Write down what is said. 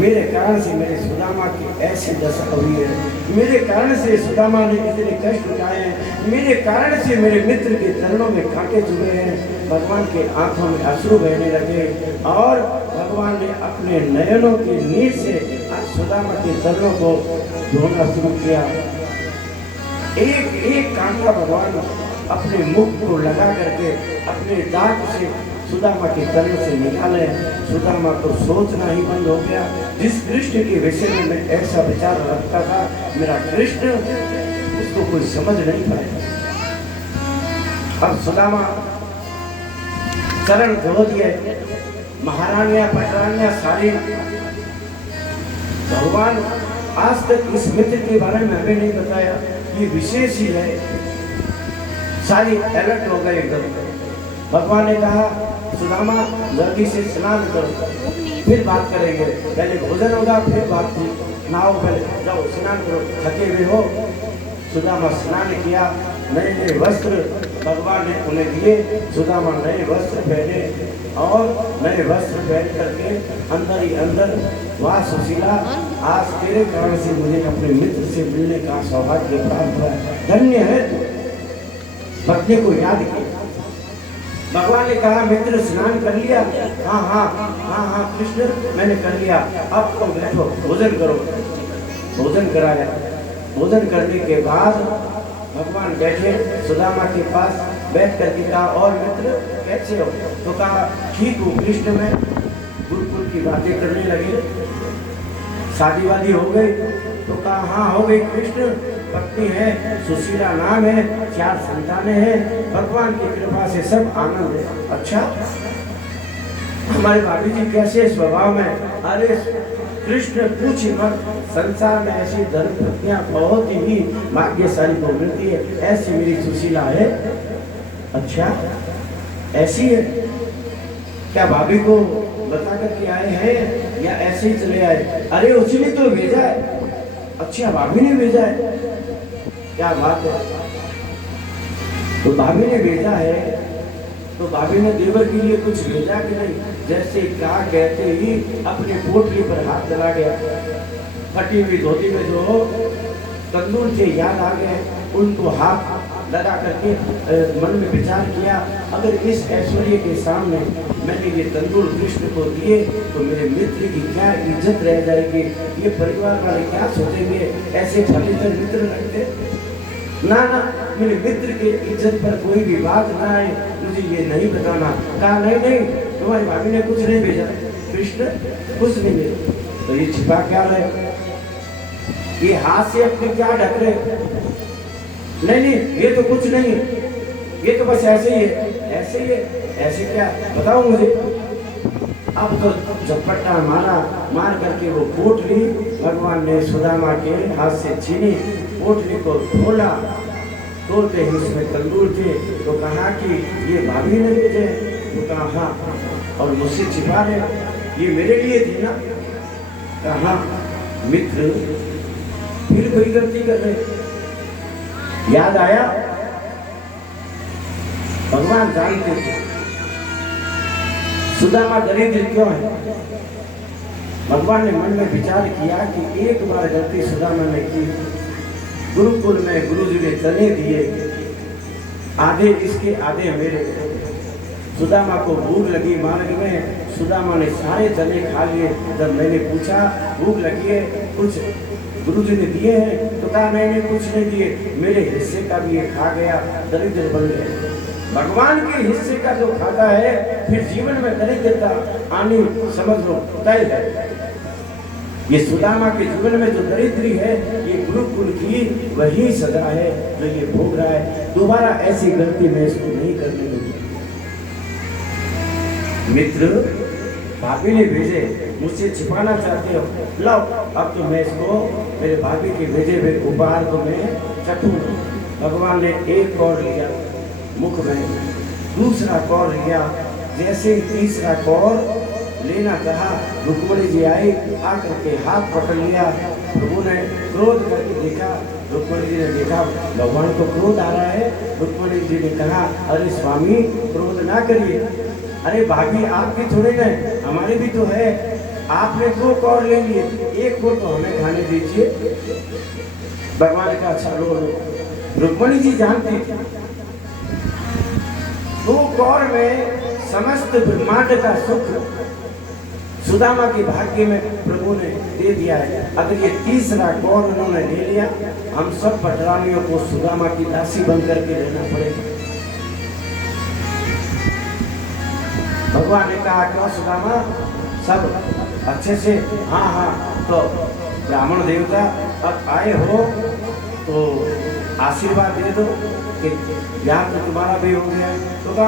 मेरे कारण से मेरे सुदामा की ऐसी दशा हुई है, मेरे कारण से सुदामा ने इतने कष्ट उठाए हैं, मेरे कारण से मेरे मित्र के चरणों में कांटे चुभे हैं। भगवान के आंखों में अश्रु बहने लगे और भगवान ने अपने नयनों की नीर से सुदामा के चरणों को धोना शुरू किया। एक एक कांटा भगवान अपने मुख को लगा करके अपने दांत से सुदामा के चरण से निकाले। सुदामा को सोचना ही बंद हो गया। जिस कृष्ण के विषय में मैं ऐसा विचार रखता था, मेरा कृष्ण, उसको कोई समझ नहीं पाया। अब सुदामा चरण धो दिए, महारानियां पटरानियां सारी। भगवान आज तक इस मित्र के बारे में हमें नहीं बताया, ये विशेष ही है। सारी अलर्ट हो गए एकदम। भगवान ने कहा सुदामा जल्दी से स्नान करो, फिर बात करेंगे, पहले भोजन होगा फिर बात थी। नहाओ, पहले जाओ स्नान करो, थके हुए हो। सुदामा स्नान किया, नए नए वस्त्र भगवान ने उन्हें दिए। सुदामा नए वस्त्र पहने और नए वस्त्र पहन करके अंदर ही अंदर, वाह सुशीला, आज तेरे कारण से मुझे अपने मित्र से मिलने का सौभाग्य प्राप्त हुआ, धन्य है। पत्नी को याद किया। भगवान ने कहा मित्र स्नान कर लिया? हाँ हाँ हाँ हाँ कृष्ण, मैंने कर लिया। अब तो बैठो, भोजन करो। भोजन कराया। भोजन करने के बाद भगवान बैठे सुदामा के पास, बैठ करके कहा और मित्र कैसे हो? तो कहा ठीक हूँ कृष्ण। मैं गुरुकुल की बातें करने लगे, शादी वादी हो गई? तो कहा हाँ हो गई कृष्ण, पत्नी है, सुशीला नाम है, 4 संतानें हैं, भगवान की कृपा से सब आनंद है। अच्छा, हमारे भाभी जी कैसे स्वभाव में? अरे कृष्ण पूछ मत, संसार में ऐसी धर्मपत्नियां बहुत ही भाग्यशाली को मिलती है, ऐसी मेरी सुशीला है। अच्छा ऐसी है क्या? भाभी को बता करके आए हैं या ऐसे ही चले आए? अरे उसने तो भेजा है। अच्छा भाभी ने भेजा है, क्या बात है। तो भाभी ने भेजा है, तो भाभी ने देवर के लिए कुछ भेजा कि नहीं? जैसे क्या कहते ही अपने पोटली पर हाथ चला गया। फटी हुई धोती में जो तंदूर थे याद आ गए, उनको हाथ लगा करके मन में विचार किया, अगर इस ऐश्वर्य के सामने मैंने ये तंदूर कृष्ण को दिए तो मेरे मित्र की क्या इज्जत रह जाएगी, ये परिवार वाले क्या सोचेंगे, ऐसे फलीचर मित्र रखते ना ना, मेरे मित्र के इज्जत पर कोई भी बात ना आए, मुझे ये नहीं बताना। कहा नहीं नहीं, तुम्हारी भाभी ने कुछ नहीं भेजा, कृष्ण कुछ नहीं भेजा। तो ये छिपा क्या रहे? ये हाथ से अपने क्या ढक रहे? नहीं नहीं, ये तो कुछ नहीं, ये तो बस ऐसे ही है। ऐसे ही है? ऐसे क्या, बताओ मुझे। अब तो झपट्टा मारा, मार करके वो पोटली भगवान ने सुदामा के हाथ से छीनी, पोटली को खोला, खोलते ही उसमें तंदूर थे। तो कहा कि ये भाभी ने भेजे? तो कहा हाँ, और मुझसे छिपा रहे, ये मेरे लिए थी ना? कहा मित्र फिर कोई गलती कर रहे। याद आया, भगवान जानते थे सुदामा दरिद्र क्यों है। भगवान ने मन में विचार किया कि एक बार गलती सुदामा ने की। गुरुकुल में गुरुजी ने चने दिए, आधे इसके आधे मेरे। सुदामा को भूख लगी मार्ग में, सुदामा ने सारे चने खा लिए। जब मैंने पूछा भूख लगी है, कुछ गुरुजी ने दिए हैं? तो कहा मैंने कुछ नहीं दिए, मेरे हिस्से का भी ये खा गया, दरिद्र बन गया। भगवान के हिस्से का जो खाता है फिर जीवन में दरिद्रता आनी समझ लो तय है। ये सुदामा के जीवन में जो दरिद्री है, ये गुरुकुल की वही सजा है जो ये भोग रहा है। दोबारा ऐसी गलती मैं इसको नहीं करने दूंगा। मित्र भाभी ने भेजे, मुझसे छिपाना चाहते हो, लाओ अब तो मैं इसको मेरे भाभी के भेजे हुए उपहार को मैं चखूंगा। भगवान ने एक कौर लिया मुख में, दूसरा कौर लिया, जैसे तीसरा कौर लेना चाहा, रुक्मिणी जी आई, आकर के हाथ पकड़ लिया। प्रभु ने क्रोध करके देखा, रुक्मिणी जी ने देखा भगवान को क्रोध आ रहा है। रुक्मिणी जी ने कहा अरे स्वामी क्रोध ना करिए, अरे भाभी आपकी थोड़ी ना, हमारी भी तो है, आपने 2 कौर ले लिए, 1 को तो हमें खाने दीजिए। भगवान ने कहा अच्छा लो लो। रुक्मणी जी जानती थी 2 कौर में समस्त ब्रह्मांड का सुख सुदामा के भाग्य में प्रभु ने दे दिया है। अगर ये 3रा कौर उन्होंने ले लिया, हम सब पटरानियों को सुदामा की दासी बनकर के रहना पड़ेगा। भगवान ने कहा क्यों सुदामा, सब अच्छे से? हाँ हाँ। तो ब्राह्मण देवता अब आए हो तो आशीर्वाद दे दो कि ज्ञान तो तुम्हारा भी हो गया। तो